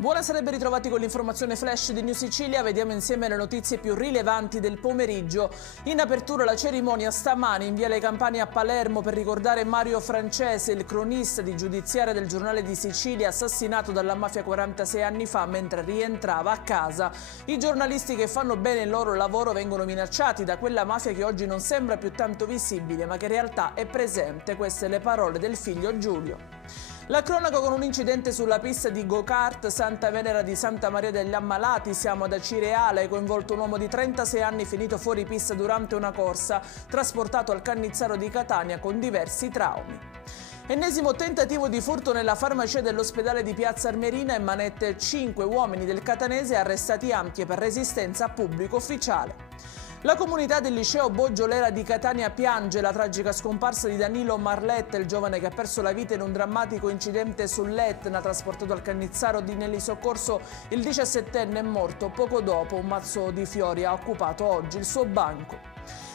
Buonasera e ben ritrovati con l'informazione flash di New Sicilia. Vediamo insieme le notizie più rilevanti del pomeriggio. In apertura la cerimonia stamani in Viale Campania a Palermo per ricordare Mario Francese, il cronista di giudiziaria del Giornale di Sicilia, assassinato dalla mafia 46 anni fa mentre rientrava a casa. I giornalisti che fanno bene il loro lavoro vengono minacciati da quella mafia che oggi non sembra più tanto visibile ma che in realtà è presente. Queste le parole del figlio Giulio. La cronaca con un incidente sulla pista di go-kart Santa Venera di Santa Maria degli Ammalati. Siamo ad Acireale, coinvolto un uomo di 36 anni finito fuori pista durante una corsa, trasportato al Cannizzaro di Catania con diversi traumi. Ennesimo tentativo di furto nella farmacia dell'ospedale di Piazza Armerina e manette 5 uomini del catanese arrestati anche per resistenza a pubblico ufficiale. La comunità del liceo Boggiolera di Catania piange la tragica scomparsa di Danilo Marlette, il giovane che ha perso la vita in un drammatico incidente sull'Etna. Trasportato al Cannizzaro di Nelli Soccorso, il 17enne è morto poco dopo. Un mazzo di fiori ha occupato oggi il suo banco.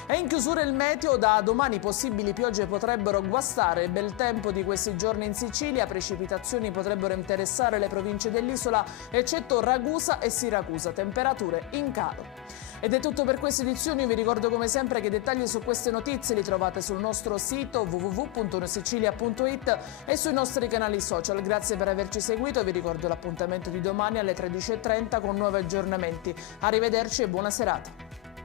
È in chiusura il meteo, da domani possibili piogge potrebbero guastare il bel tempo di questi giorni in Sicilia, precipitazioni potrebbero interessare le province dell'isola, eccetto Ragusa e Siracusa, temperature in calo. Ed è tutto per questa edizione. Io vi ricordo come sempre che i dettagli su queste notizie li trovate sul nostro sito www.newsicilia.it e sui nostri canali social. Grazie per averci seguito, vi ricordo l'appuntamento di domani alle 13:30 con nuovi aggiornamenti. Arrivederci e buona serata.